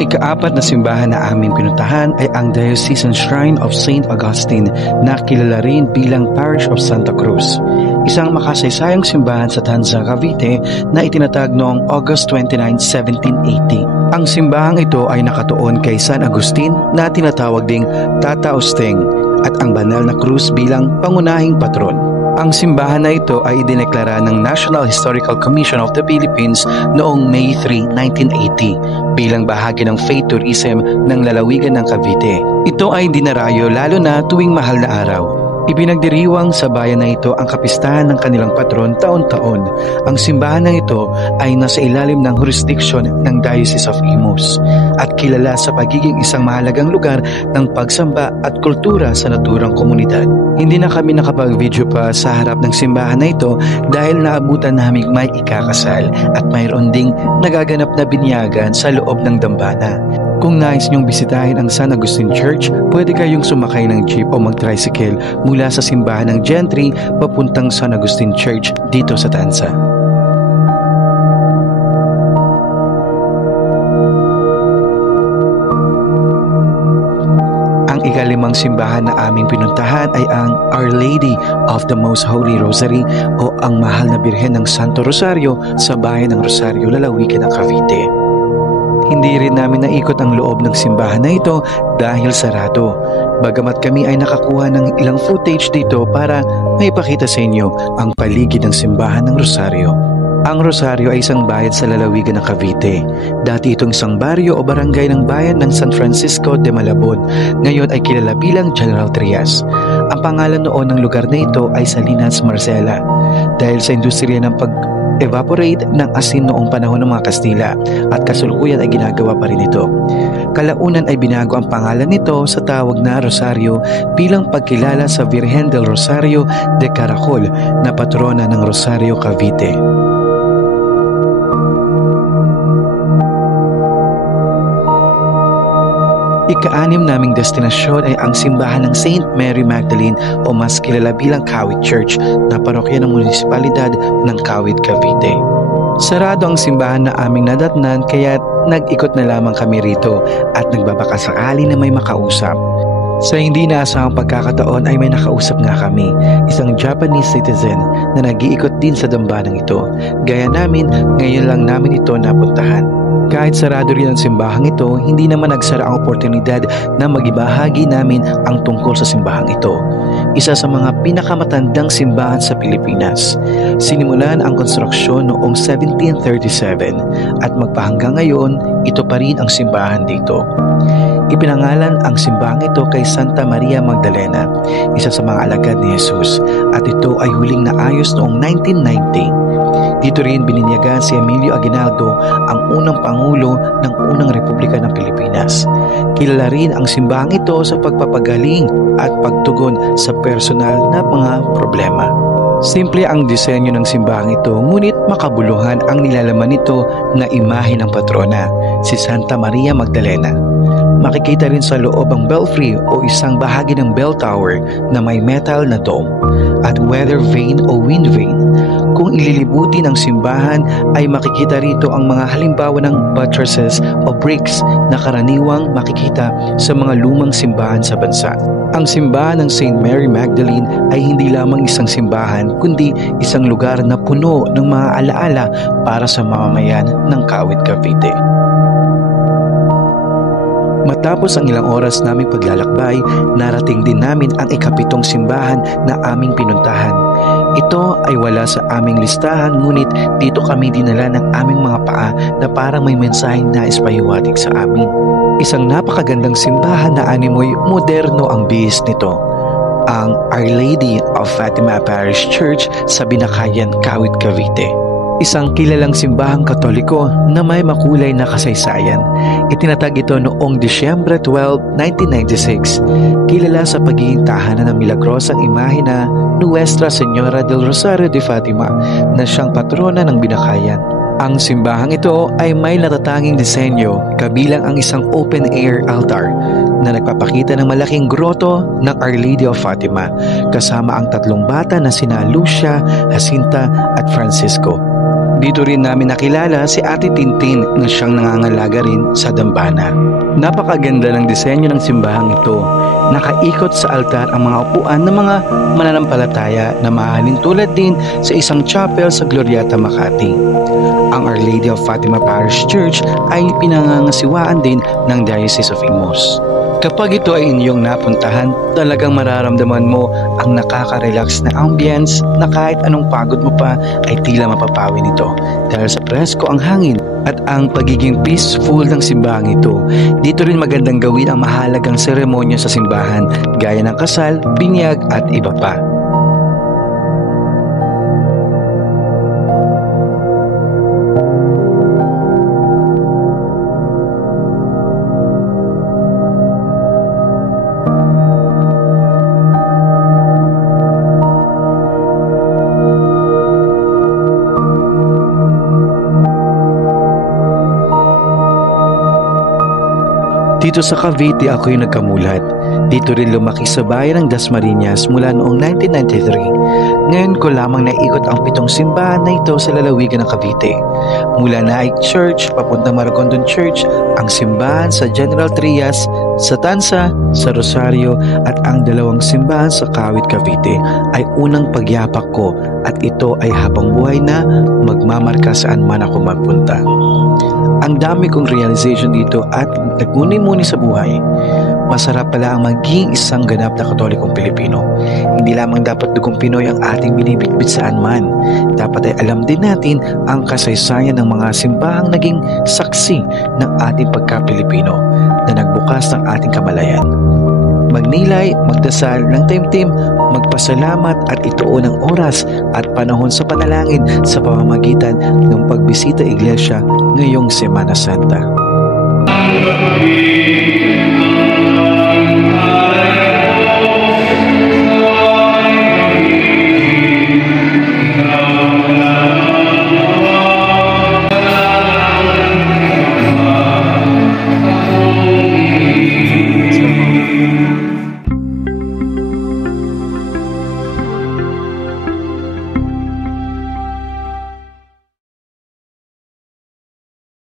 Ang ika-4 na simbahan na aming pinuntahan ay ang Diocesan Shrine of St. Augustine na kilala rin bilang Parish of Santa Cruz. Isang makasaysayang simbahan sa Tanza, Cavite na itinatag noong August 29, 1780. Ang simbahang ito ay nakatuon kay San Agustin na tinatawag ding Tata Usteng at ang banal na krus bilang pangunahing patron. Ang simbahan na ito ay idineklara ng National Historical Commission of the Philippines noong May 3, 1980 bilang bahagi ng faith tourism ng lalawigan ng Cavite. Ito ay dinarayo lalo na tuwing mahal na araw. Ipinagdiriwang sa bayan na ito ang kapistahan ng kanilang patron taon-taon. Ang simbahan na ito ay nasa ilalim ng jurisdiction ng Diocese of Imus at kilala sa pagiging isang mahalagang lugar ng pagsamba at kultura sa naturang komunidad. Hindi na kami nakapag-video pa sa harap ng simbahan na ito dahil naabutan naming may ikakasal at mayroon ding nagaganap na binyagan sa loob ng dambana. Kung nais niyong bisitahin ang San Agustin Church, pwede kayong sumakay ng jeep o mag-tricycle mula sa simbahan ng Gentry papuntang San Agustin Church dito sa Tanza. Ang ika-5 simbahan na aming pinuntahan ay ang Our Lady of the Most Holy Rosary o ang Mahal na Birhen ng Santo Rosario sa bayan ng Rosario, lalawigan ng Cavite. Hindi rin namin naikot ang loob ng simbahan na ito dahil sarado. Bagamat kami ay nakakuha ng ilang footage dito para maipakita sa inyo ang paligid ng simbahan ng Rosario. Ang Rosario ay isang bayan sa lalawigan ng Cavite. Dati itong isang baryo o barangay ng bayan ng San Francisco de Malabon. Ngayon ay kilala bilang General Trias. Ang pangalan noon ng lugar na ito ay Salinas Marcela dahil sa industriya ng evaporate ng asin noong panahon ng mga Kastila at kasalukuyan ay ginagawa pa rin ito. Kalaunan ay binago ang pangalan nito sa tawag na Rosario bilang pagkilala sa Virgen del Rosario de Caracol na patrona ng Rosario, Cavite. Ika-6 naming destinasyon ay ang simbahan ng St. Mary Magdalene o mas kilala bilang Kawit Church na parokya ng munisipalidad ng Kawit, Cavite. Sarado ang simbahan na aming nadatnan kaya nag-ikot na lamang kami rito at nagbabakasakali na may makausap. Sa hindi naasahang pagkakataon ay may nakausap nga kami, isang Japanese citizen na nag-iikot din sa dambanang ito. Gaya namin, ngayon lang namin ito napuntahan. Kahit sarado rin ang simbahang ito, hindi naman nagsara ang oportunidad na magibahagi namin ang tungkol sa simbahang ito. Isa sa mga pinakamatandang simbahan sa Pilipinas. Sinimulan ang konstruksyon noong 1737 at magpahanggang ngayon, ito pa rin ang simbahan dito. Ipinangalan ang simbahang ito kay Santa Maria Magdalena, isa sa mga alagad ni Jesus, at ito ay huling naayos noong 1990. Dito rin bininyagan si Emilio Aguinaldo, ang unang pangulo ng unang Republika ng Pilipinas. Kilala rin ang simbahang ito sa pagpapagaling at pagtugon sa personal na mga problema. Simple ang disenyo ng simbahang ito, ngunit makabuluhan ang nilalaman nito na imahe ng patrona, si Santa Maria Magdalena. Makikita rin sa loob ang belfry o isang bahagi ng bell tower na may metal na dome at weather vane o wind vane. Kung ililibutin ang simbahan ay makikita rito ang mga halimbawa ng buttresses o bricks na karaniwang makikita sa mga lumang simbahan sa bansa. Ang simbahan ng St. Mary Magdalene ay hindi lamang isang simbahan kundi isang lugar na puno ng mga alaala para sa mamamayan ng Kawit, Cavite. Matapos ang ilang oras naming paglalakbay, narating din namin ang ika-7 simbahan na aming pinuntahan. Ito ay wala sa aming listahan, ngunit dito kami dinala ng aming mga paa na parang may mensaheng nais pahiwatig sa amin. Isang napakagandang simbahan na animoy moderno ang bihis nito. Ang Our Lady of Fatima Parish Church sa Binakayan, Kawit, Cavite. Isang kilalang simbahang Katoliko na may makulay na kasaysayan. Itinatag ito noong Disyembre 12, 1996. Kilala sa pagiging tahanan ng milagrosang imahe na Nuestra Señora del Rosario de Fatima na siyang patrona ng Binakayan. Ang simbahang ito ay may natatanging disenyo kabilang ang isang open-air altar na nagpapakita ng malaking groto ng Our Lady of Fatima kasama ang 3 bata na sina Lucia, Jacinta at Francisco. Dito rin namin nakilala si Ate Tintin na siyang nangangalaga rin sa dambana. Napakaganda ng disenyo ng simbahang ito. Nakaikot sa altar ang mga upuan ng mga mananampalataya na mahalin tulad din sa isang chapel sa Glorieta, Makati. Ang Our Lady of Fatima Parish Church ay pinangangasiwaan din ng Diocese of Imus. Kapag ito ay inyong napuntahan, talagang mararamdaman mo ang nakaka-relax na ambience na kahit anong pagod mo pa ay tila mapapawi nito dahil sa presko ang hangin at ang pagiging peaceful ng simbahan ito. Dito rin magandang gawin ang mahalagang seremonya sa simbahan gaya ng kasal, binyag at iba pa. Dito sa Cavite ako'y nagkamulat. Dito rin lumaki sa bayan ng Dasmariñas mula noong 1993. Ngayon ko lamang naikot ang 7 simbahan na ito sa lalawigan ng Cavite. Mula Naik Church, papunta Maragondon Church, ang simbahan sa General Trias, sa Tansa, sa Rosario at ang 2 simbahan sa Kawit, Cavite ay unang pagyapak ko at ito ay habang buhay na magmamarka saan man ako magpunta. Ang dami kong realization dito at nagmuni-muni sa buhay. Masarap pala ang maging isang ganap na Katolikong Pilipino. Hindi lamang dapat dugong Pinoy ang ating binibitbit saan man. Dapat ay alam din natin ang kasaysayan ng mga simbahang naging saksi ng ating pagka-Pilipino na nagbukas ng ating kamalayan. Magnilay, magdasal ng taimtim, magpasalamat at ituon ng oras at panahon sa panalangin sa pamamagitan ng pagbisita iglesia ngayong Semana Santa.